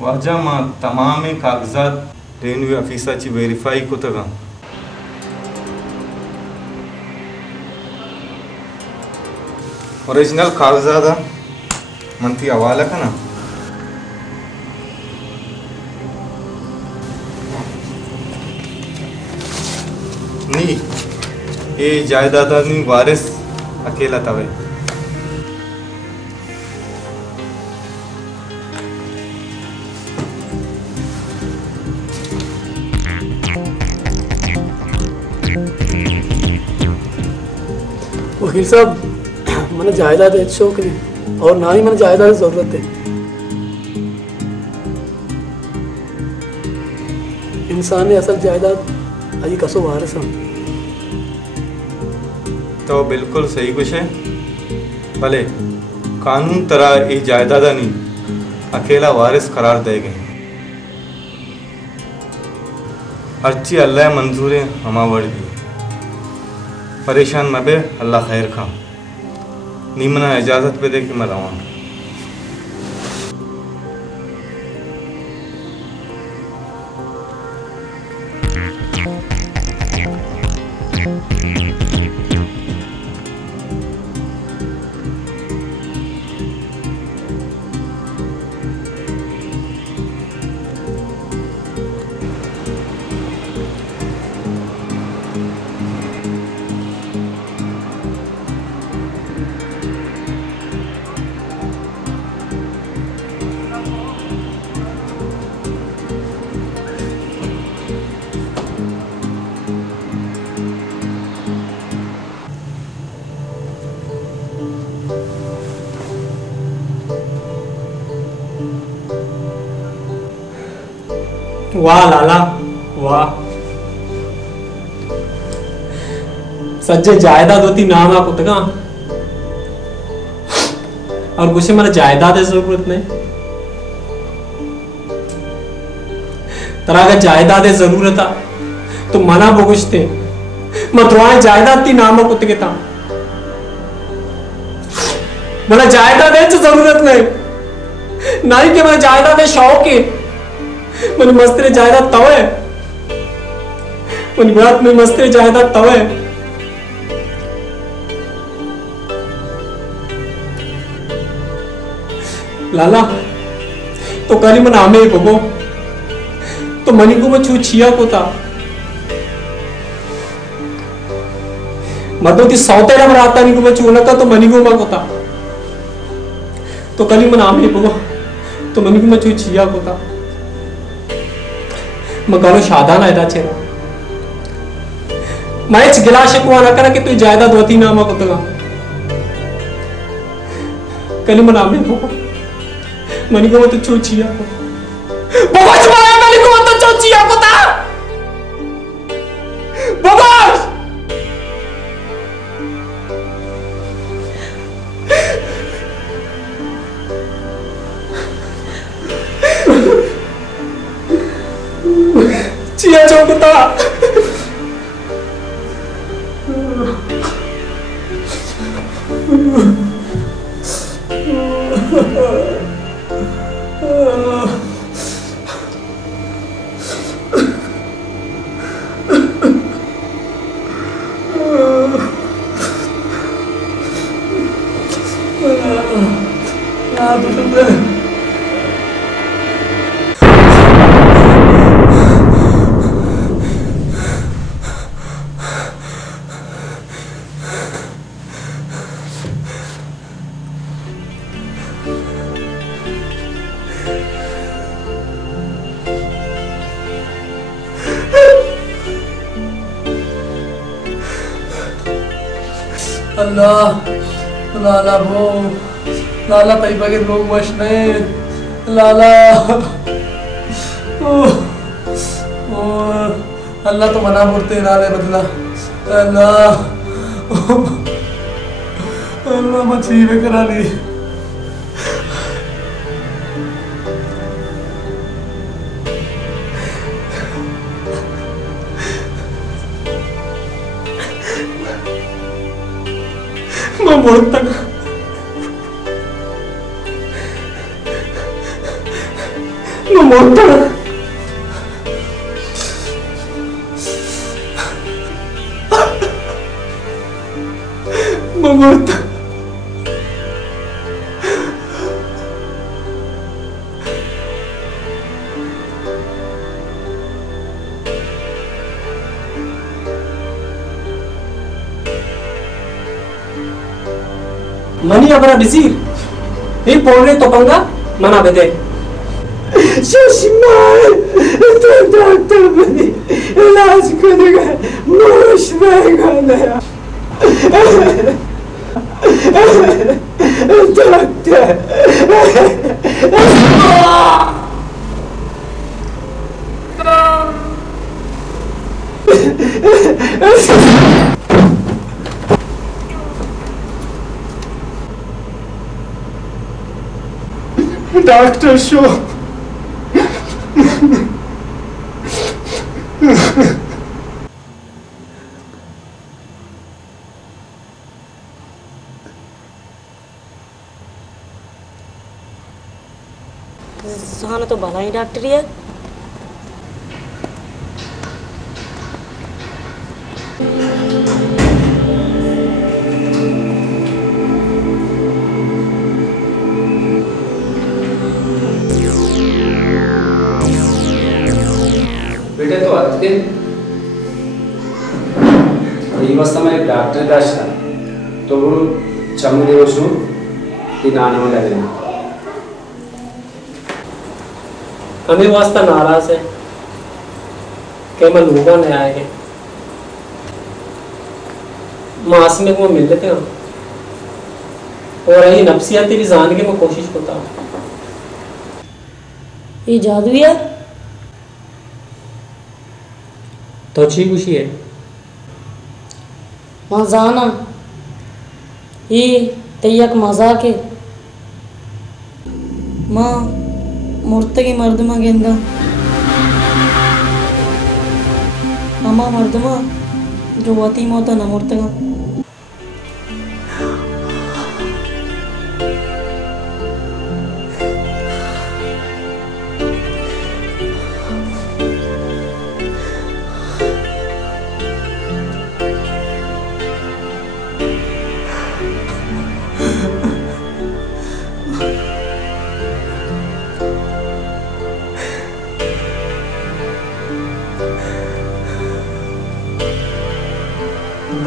वाजा मां तमाम कागजात रेनवे ऑफिसाची व्हेरीफाई कोतगा ओरिजिनल कागजात मंती हवाला कना नी ये जायदादानी वारिस अकेला तवे वकील साहब मैंने जायदाद शौक नहीं और ना ही मैंने जायदाद की जरूरत है। इंसान असल जायदाद अजी कसो वारिस हम तो बिल्कुल सही कुछ है भले कानून तरह ये जायदादा नहीं अकेला वारिस करार दे गए अर्ची अल्लाह मंजूर है हमावड़ भी परेशान मबे अल्लाह खैर खा नीमना इजाज़त पे दे कि मैं रवा वाह लाला वाह सज्जे जायदाद होती नाम आप उतगा और कुछ मेरा जायदाद है जरूरत नहीं तरह का जायदाद है जरूरत तो मना बोगुश्ते मैं तुम्हारे जायदाद की नाम आप उतगेता मला जायदाद है जरूरत नहीं ना ही कि मैं जायदाद है शौक है मन मस्ती जायदाद तवे मन बात में मस्ती जायदाद तवे लाला तो करी मन आमे भगो तो मनी को मैं छू छिया को था मदोती सौतेरा में आता नहीं को मैं छू लगा तो मनी को मैं को था तो कली मन आमे भगो तो मनी को मैं छू छिया को था मकानो शादाना है चेहरा मैं इस गिलास को ना करा कि तू जायदाद होती ना मैं कुतगा कल मना में वो मनी को तो चोचिया को बगस माया मनी को तो चोचिया को था बगस चिया चौकता अल्लाह लाला वो लाला तैयबा के लोग मशने लाला ओ अल्लाह तो मना मुर्ते नाले बदला अल्लाह अल्लाह मछली में करा ली मैं मुड़ता मैं मरता मैं मरता मनी अपना बिजी ये पोरे तो पंगा मना बेटे शशमाल तो डॉक्टर बनी इलाज करेगा मोश रहेगा नया डॉक्टर डॉक्टर शो सुहाना तो भला ही डॉक्टर है। बेटे तो आते ಈ ವಸ್ತುમાં એક ડોક્ટર હતા તો હું ચમુ દેવો છું कि नाना में लगे हमें वास्ता नाराज है कि मैं लोगों ने आए मास में वो मिल लेते हैं और यही नफ्सियाती भी जानने की मैं कोशिश करता हूँ। ये जादू है तो अच्छी खुशी है मजाना ये तैयक मजाक है माँ मुर्तगी मर्दमा गेंदा अम्मा मर्दमा जो वती मोता न मुर्तगा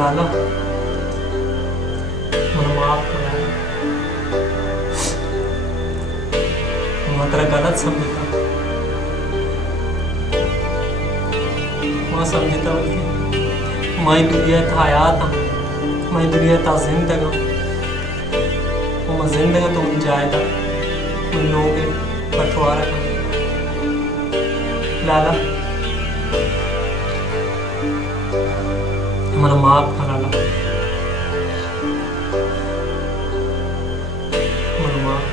लाला मैं माफ करा मैं तेरा गलत समझता मैं समझता बल्कि मैं दुनिया था हयात था मैं दुनिया था जिंदगा और मैं जिंदगा तो उन जाएगा मैं लोग बंटवारा कर लाला मन माफ करा ला मन माफ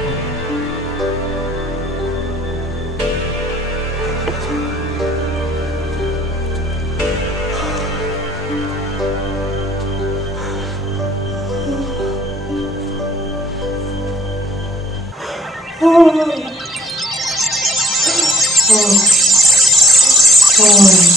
Oh